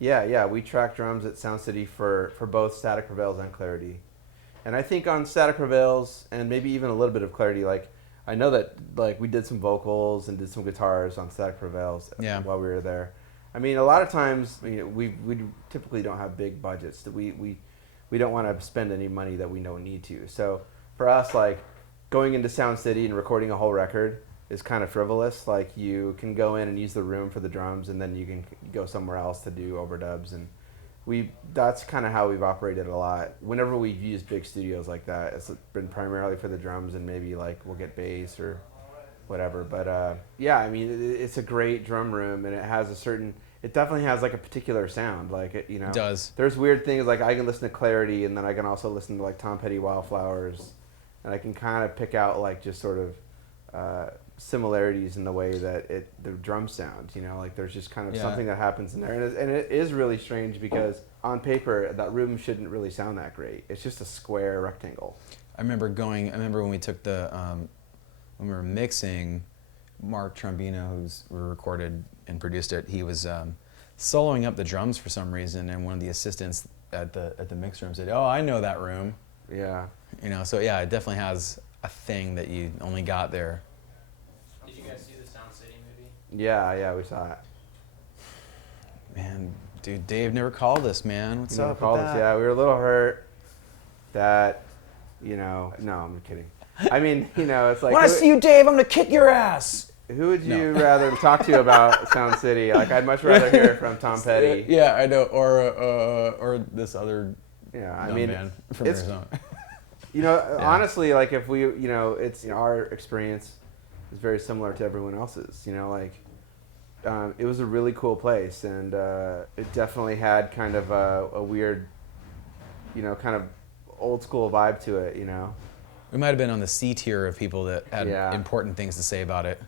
Yeah. We track drums at Sound City for both Static Prevails and Clarity. And I think on Static Prevails and maybe even a little bit of Clarity, like I know that like we did some vocals and did some guitars on Static Prevails while we were there. I mean, a lot of times we typically don't have big budgets. We don't want to spend any money that we don't need to. So for us, like going into Sound City and recording a whole record is kind of frivolous. Like you can go in and use the room for the drums, and then you can go somewhere else to do overdubs. And that's kind of how we've operated a lot. Whenever we've used big studios like that, it's been primarily for the drums, and maybe like we'll get bass or whatever. But yeah, I mean, it's a great drum room, and it definitely has like a particular sound. Like it does. There's weird things like I can listen to Clarity, and then I can also listen to like Tom Petty Wildflowers, and I can kind of pick out like just sort of similarities in the way that the drums sound. Like there's just kind of something that happens in there, and it is really strange because on paper that room shouldn't really sound that great. It's just a square rectangle. I remember when we took when we were mixing, Mark Trombino, we recorded and produced it, he was soloing up the drums for some reason, and one of the assistants at the mix room said, "Oh, I know that room." Yeah. So yeah, it definitely has a thing that you only got there. Did you guys see the Sound City movie? Yeah, we saw it. Man, dude, Dave never called us, man. What's up with that? Yeah, we were a little hurt that, no, I'm kidding. I mean, it's like... When I see you, Dave, I'm going to kick your ass! Who would you rather talk to about Sound City? Like, I'd much rather hear from Tom Petty. Yeah, I know. Or this other man from Arizona. Honestly, like, if we, it's our experience is very similar to everyone else's. It was a really cool place, and it definitely had kind of a weird, kind of old school vibe to it. We might have been on the C tier of people that had important things to say about it.